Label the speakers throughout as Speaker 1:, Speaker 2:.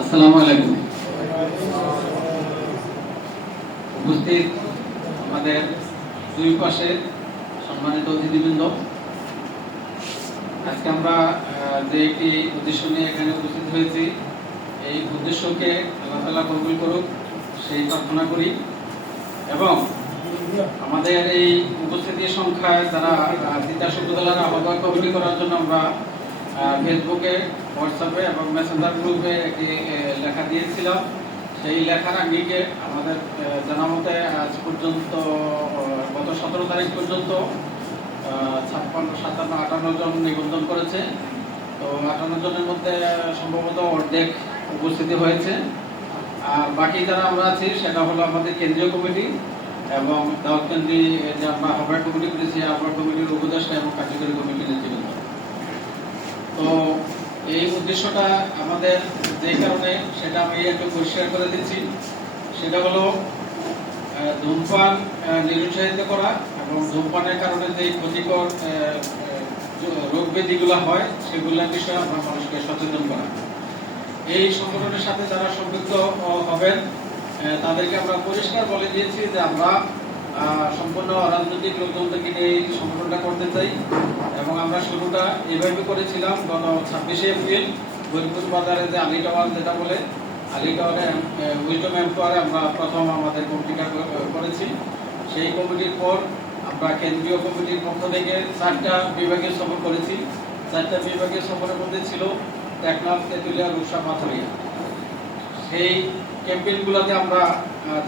Speaker 1: আসসালামু আলাইকুম। উপস্থিত আমাদের দুই পাশে সম্মানিত অতিথিবৃন্দ। আজকে আমরা যে একটি উদ্দেশ্য নিয়ে এখানে উপস্থিত হয়েছি, এই উদ্দেশ্যকে আল্লাহ তালা কবুল করুক, সেই প্রার্থনা করি। এবং আমাদের এই উপস্থিতির সংখ্যায় যারা তিতাস উপজেলার আহ্বায়ক কমিটি করার জন্য আমরা ফেসবুকে হোয়াটসঅ্যাপে এবং মেসেঞ্জার গ্রুপে একটি লেখা দিয়েছিলাম। সেই লেখার আঙ্গিকে আমাদের জানা মতে আজ পর্যন্ত গত সতেরো তারিখ পর্যন্ত ছাপ্পান্ন, সাতান্ন, আটান্ন জন নিবন্ধন করেছে। তো আটান্ন জনের মধ্যে সম্ভবত অর্ধেক উপস্থিতি হয়েছে। আর বাকি যারা আমরা আছি, সেটা হলো আমাদের কেন্দ্রীয় কমিটি এবং দাওয়াতকান্দি যে আমরা আহ্বায়ক কমিটি করেছি আহ্বায়ক কমিটির উপদেষ্টা এবং কার্যকরী কমিটির নেতৃবৃন্দ। তো এই উদ্দেশ্যটা আমাদের যে কারণে সেটা আমি একটু পরিষ্কার করে দিচ্ছি। সেটা হলো ধূমপান নিরুৎসাহিত করা এবং ধূমপানের কারণে যে ক্ষতিকর রোগ ব্যাধিগুলো হয়, সেগুলোর বিষয়ে আমরা মানুষকে সচেতন করা। এই সংগঠনের সাথে যারা সম্পৃক্ত হবেন তাদেরকে আমরা পরিষ্কার বলে দিয়েছি যে আমরা সম্পূর্ণ রাজনৈতিক লোকজনদেরকে নিয়ে এই সংগঠনটা করতে চাই। এবং আমরা শুরুটা এভাবে করেছিলাম গত ছাব্বিশে এপ্রিল বৈরপুর বাজারে যে আলী টাওয়ার যেটা বলে, আলী টাওয়ারে উইজডম এম্পাওয়ারে আমরা প্রথম আমাদের কমিটিটা করেছি। সেই কমিটির পর আমরা কেন্দ্রীয় কমিটির পক্ষ থেকে চারটা বিভাগীয় সফর করেছি। চারটা বিভাগীয় সফরের মধ্যে ছিল টেকনাফ, তেঁতুলিয়া, রূপসা, পাথরিয়া। সেই ক্যাম্পেইনগুলোতে আমরা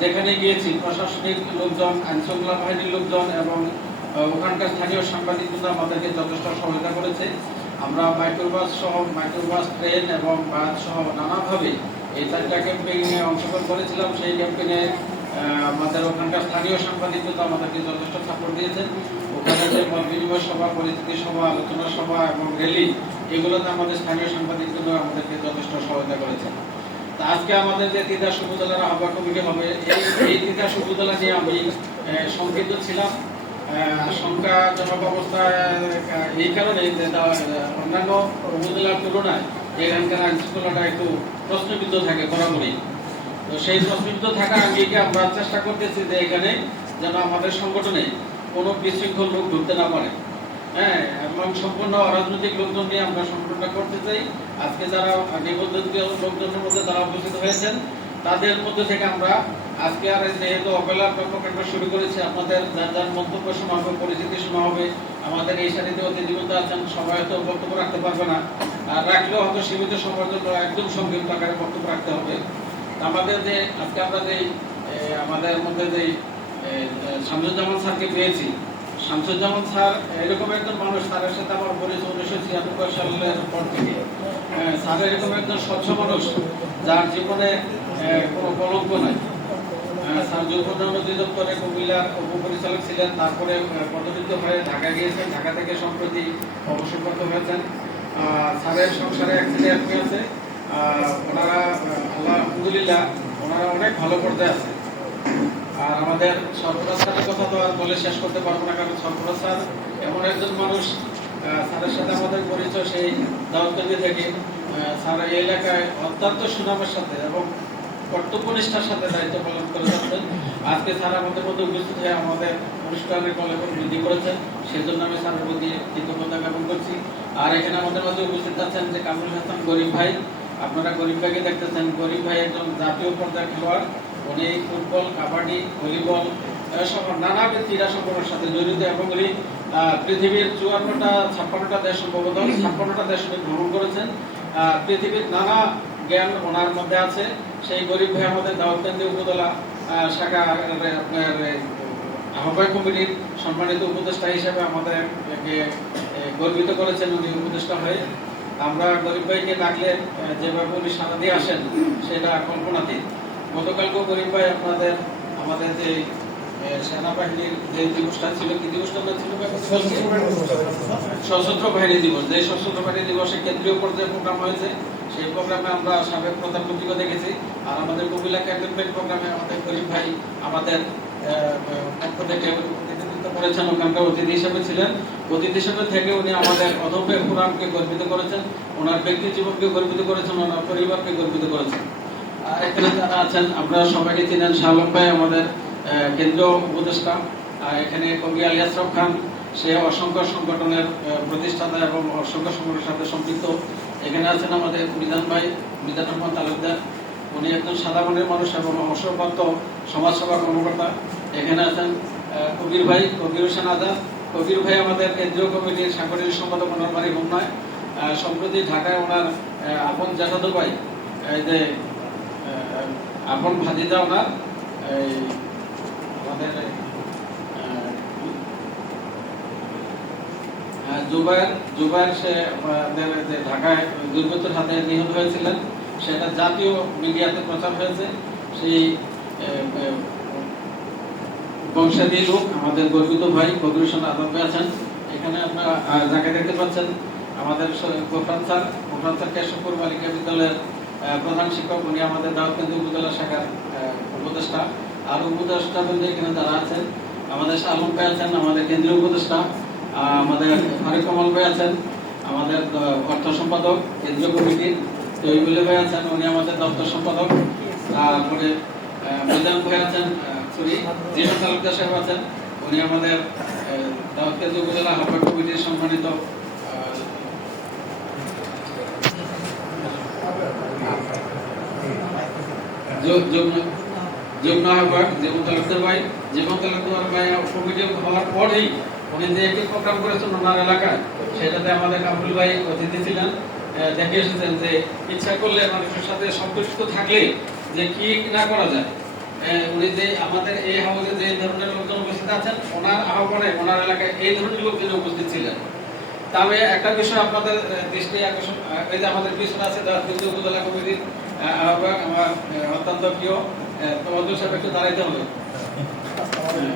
Speaker 1: যেখানে গিয়েছি, প্রশাসনিক লোকজন, আইনশৃঙ্খলা বাহিনীর লোকজন এবং ওখানকার স্থানীয় সাংবাদিকরা আমাদেরকে যথেষ্ট সহায়তা করেছে। আমরা মাইক্রোবাস সহ, মাইক্রোবাস ট্রেন এবং বাস সহ নানাভাবে এই চারটা ক্যাম্পেইনে অংশগ্রহণ করেছিলাম। সেই ক্যাম্পেইনে আমাদের ওখানকার স্থানীয় সাংবাদিকরা আমাদেরকে যথেষ্ট সাপোর্ট দিয়েছেন। ওখানে যে মত বিনিময় সভা, পরিস্থিতি সভা, আলোচনা সভা এবং র্যালি এগুলোতে আমাদের স্থানীয় সাংবাদিকরা আমাদেরকে যথেষ্ট সহায়তা করেছেন। আজকে আমাদের যে তিতাস উপজেলার আহ্বায়ক কমিটি হবে, এই তিতাস উপজেলা নিয়ে আমি শঙ্কিত ছিলাম। আশঙ্কাজনক অবস্থায় এই কারণে অন্যান্য উপজেলার তুলনায় এখানকার আইন শৃঙ্খলাটা একটু প্রশ্নবিদ্ধ থাকে বরাবরই। তো সেই প্রশ্নবিদ্ধ থাকা আঙ্গিকে আমরা চেষ্টা করতেছি যে এখানে যেন আমাদের সংগঠনে কোনো বিশৃঙ্খল লোক ঢুকতে না পারে। হ্যাঁ এবং সম্পূর্ণ অরাজনৈতিক লোকজন নিয়ে আমরা সংগঠনটা করতে চাই। আজকে যারা নিবন্ধিত লোকজনের মধ্যে যারা উপস্থিত হয়েছেন, তাদের মধ্যে থেকে আমরা আজকে আর যেহেতু অপেলার কর্মকাণ্ড শুরু করেছি, আপনাদের যার যার মন্তব্য শোনা হবে পরিচিতি শোনা হবে, আমাদের এই সারিতে অতিথিবৃন্দ আছেন, সবাই হয়তো বক্তব্য রাখতে পারবে না। আর রাখলেও হয়তো সীমিত সময়ের জন্য একদম সংক্ষিপ্ত আকারে বক্তব্য রাখতে হবে। আমাদের যে, আজকে আমরা যে আমাদের মধ্যে যে শামসুজ্জামান স্যারকে পেয়েছি শামসুজ্জামান স্যার এরকম একজন মানুষ স্যারের সাথে আমার পরিচয় উনিশশো ছিয়ানব্বই সালের পর থেকে। হ্যাঁ, স্যার এরকম একজন স্বচ্ছ মানুষ যার জীবনে কোনো কলঙ্ক নাই। আহ, স্যার যুবকল্যাণ অধিদপ্তরে কুমিল্লার উপপরিচালক ছিলেন তারপরে পদোন্নতি হয়ে ঢাকা গিয়েছেন। ঢাকা থেকে সম্প্রতি অবসরপ্রাপ্ত হয়েছেন। স্যারের সংসারে এক ছেলে এক আছে ওনারা আল্লাহ আলহামদুলিল্লাহ ওনারা অনেক ভালো পর্যায়ে আছে। আর আমাদের সরফরাজ স্যারের কথা তো বলে শেষ করতে পারব না, কারণ সরফরাজ স্যার এমন একজন মানুষ স্যারের সাথে আমাদের পরিচয় সেই দাউদকান্দি থেকে। স্যার এই এলাকায় অত্যন্ত সুনামের সাথে এবং সাথে দায়িত্ব পালন করে যাচ্ছেন। আজকে স্যার আমাদের মধ্যে উপস্থিত হয়ে আমাদের অনুষ্ঠানের কলেবর বৃদ্ধি করেছেন। সেজন্য আমি স্যারের প্রতি কৃতজ্ঞতা জ্ঞাপন করছি। আর এখানে আমাদের মাঝে উপস্থিত আছেন যে কামরুল হাসান গরিব ভাই। আপনারা গরিব ভাইকে দেখতেছেন। গরিব ভাই একজন জাতীয় পর্যায়ের খেলোয়াড়। উনি ফুটবল, কাবাডি, ভলিবল সব নানা ক্রীড়া সংগঠনের সাথে জড়িত এবং উনি পৃথিবীর চুয়ান্নটা, ছাপ্পান্নটা দেশ সম্ভবত ছাপ্পান্নটা দেশ উনি ভ্রমণ করেছেন। পৃথিবীর নানা জ্ঞান ওনার মধ্যে আছে। সেই গরিব ভাই আমাদের দাউদকান্দি উপজেলা শাখা আপনার আহ্বায়ক কমিটির সম্মানিত উপদেষ্টা হিসেবে আমাদের গর্বিত করেছেন উনি উপদেষ্টা হয়ে। আমরা গরিব ভাইকে ডাকলে যেভাবে উনি সারা দিয়ে আসেন, সেটা কল্পনাতীত। গতকালকেও গরিব ভাই আপনাদের আমাদের যে সেনাবাহিনীর যে দিবসটা ছিল কি দিবসটা না ছিল সশস্ত্র বাহিনী দিবস। যে সশস্ত্র বাহিনী দিবসে কেন্দ্রীয় পর্যায়ে প্রোগ্রাম হয়েছে সেই প্রোগ্রামে আমরা সাবেক প্রধানমন্ত্রীকে দেখেছি। আর আমাদের কুমিল্লা ক্যান্টনমেন্ট প্রোগ্রামে আমাদের গরিব ভাই আমাদের পক্ষ থেকে প্রতিনিধিত্ব করেছেন ওখানকার অতিথি হিসেবে ছিলেন। অতিথি হিসেবে থেকে উনি আমাদের অদম্য ফোরামকে গর্বিত করেছেন ওনার ব্যক্তি জীবনকে গর্বিত করেছেন ওনার পরিবারকে গর্বিত করেছেন। এখানে যারা আছেন আপনারা সবাইকে চিনেন শাহলম ভাই, আমাদের কেন্দ্রীয় উপদেষ্টা। এখানে কবি আলী আশরাফ খান, সে অসংখ্য সংগঠনের প্রতিষ্ঠাতা এবং অসংখ্য সংগঠনের সাথে সম্পৃক্ত। এখানে আছেন আমাদের মিজান ভাই মিজান রহমান তালুকদার। উনি একজন সাধারণের মানুষ এবং অবসরপ্রাপ্ত সমাজসেবা কর্মকর্তা। এখানে আছেন কবির ভাই, কবির হোসেন আজাদ। কবির ভাই আমাদের কেন্দ্রীয় কমিটির সাংগঠনিক সম্পাদক ওনার বাড়ি হোমনায় সম্প্রতি ঢাকায় ওনার আপন জাসাদু ভাই যে আপন ভাতিজা ওনার এই আমাদের জুবায়ের জুবায়ের সে যে ঢাকায় দুর্বৃত্তর হাতে নিহত হয়েছিলেন, সেটা জাতীয় মিডিয়াতে প্রচার হয়েছে। সেই বংশাদী লোক, আমাদের গর্বিত ভাই কবিরুষণ আদম আছেন। এখানে আপনারা যাকে দেখতে পাচ্ছেন, আমাদের গোফরান স্যার গোফরান স্যার কেশবপুর বালিকা বিদ্যালয়ের প্রধান শিক্ষক উনি আমাদের দাউদকান্দি উপজেলা শাখার উপদেষ্টা। আর উপদেষ্টা বলতে এখানে যারা আছেন, আমাদের শাহ আলম ভাই আছেন, আমাদের কেন্দ্রীয় উপদেষ্টা আমাদের ফারুক কমল ভাই আছেন, আমাদের অর্থ সম্পাদক, কেন্দ্রীয় কমিটির তৈবুল ভাই আছেন, উনি আমাদের দপ্তর সম্পাদক। তারপরে মিজান ভাই আছেন সরি জিয়ান তালুকদার সাহেব আছেন, উনি আমাদের দাউদকান্দি উপজেলা হাফা কমিটির সম্মানিত কি না করা যায়। উনি যে আমাদের এই হাউসে যে ধরনের লোকজন উপস্থিত আছেন, ওনার আহ্বানে ওনার এলাকায় এই ধরনের লোকজন উপস্থিত ছিলেন। তবে একটা বিষয় আপনাদের দৃষ্টি আকর্ষণ এই যে আমাদের পিছনে আছে কমিটির আহ, আহ্বায়ক আমার অত্যন্ত প্রিয় তোমাদের সাহেব দাঁড়াইতে হবে। হ্যাঁ।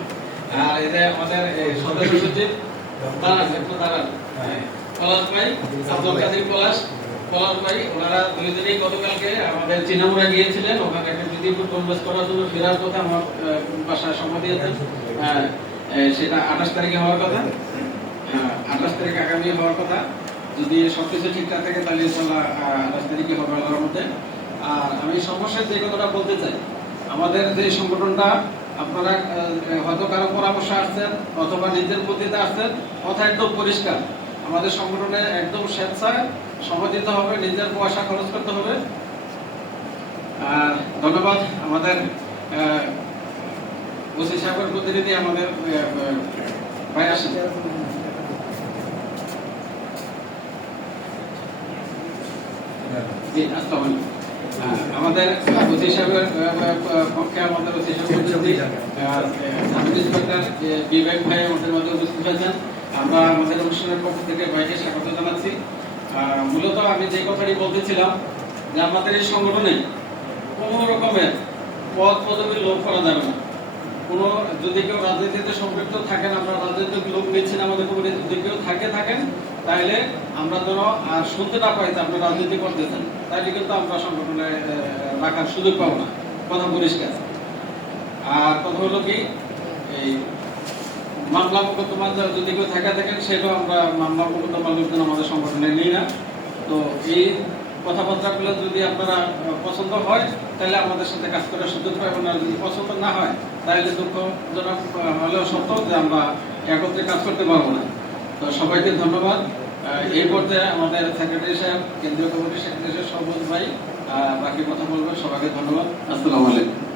Speaker 1: আর এই যে আমাদের সদস্য সচিব দাঁড়ান একটু দাঁড়ান। হ্যাঁ। পলাশ ভাই আব্দুল কাদির পলাশ। পলাশ। ভাই ওনারা দুইজনেই গতকালকে আমাদের চিনামুড়া গিয়েছিলেন। ওখানে একটা বিধিপুর কনভেস্ট করার জন্য ফেরার কথা আমার বাসায় সময় দিয়েছেন হ্যাঁ, সেটা আঠাশ তারিখে হওয়ার কথা। হ্যাঁ, আঠাশ তারিখ আগামী হওয়ার কথা। যদি সবকিছু ঠিকঠাক থাকে তাহলে ইনশাল্লাহ আঠাশ তারিখে হবে আল্লাহর মধ্যে আর আমি সর্বশেষ যে কথাটা বলতে চাই আমাদের যে সংগঠনটা আপনারা হয়তো কারও পরামর্শ আসছেন অথবা নিজের বুদ্ধিতে আসছেন কথা একদম পরিষ্কার। আমাদের সংগঠনে একদম স্বেচ্ছায় সময় হবে নিজের পয়সা খরচ করতে হবে। আর ধন্যবাদ আমাদের ওসি সাহেবের প্রতিনিধি আমাদের ভাই আসেন। জি, আসসালামু আলাইকুম। হ্যাঁ, আমাদের ওসি পক্ষে আমাদের বিবেক ভাই আমাদের মধ্যে উপস্থিত আছেন, আমরা আমাদের অনুষ্ঠানের পক্ষ থেকে ভাইকে স্বাগত জানাচ্ছি। মূলত আমি যে কথাটি বলতেছিলাম, যে আমাদের এই সংগঠনে কোনো রকমের পদ পদবি লোভ করা যাবে না। কোনো, যদি কেউ রাজনীতিতে সম্পৃক্ত থাকেন, আমরা রাজনৈতিক লোক নিচ্ছি আমাদের কমিটি, যদি কেউ থাকে, থাকেন, তাহলে আমরা যেন আর শুনতে না পাই যে আপনি রাজনীতি করতেছেন, তাহলে কিন্তু আমরা সংগঠনে রাখার সুযোগ পাবো না। কথা পরিষ্কার। আর কথা হলো কি, এই মামলা মোকদ্দমা যদি কেউ থাকা থাকেন, সেটাও আমরা মামলা মোকদ্দমা লোকজন আমাদের সংগঠনে নিই না। তো এই কথাবার্তাগুলো যদি আপনারা পছন্দ হয়, তাহলে আমাদের সাথে কাজ করার সুযোগ পাবেন আর যদি পছন্দ না হয়, তাহলে দুঃখজনক হলেও সত্য যে আমরা একত্রে কাজ করতে পারব না। তো সবাইকে ধন্যবাদ। এই পর্যায়ে আমাদের সেক্রেটারি সাহেব, কেন্দ্রীয় কমিটির সেক্রেটারি সাহেব সবুজ ভাই বাকি কথা বলবেন। সবাইকে ধন্যবাদ। আসসালামু আলাইকুম।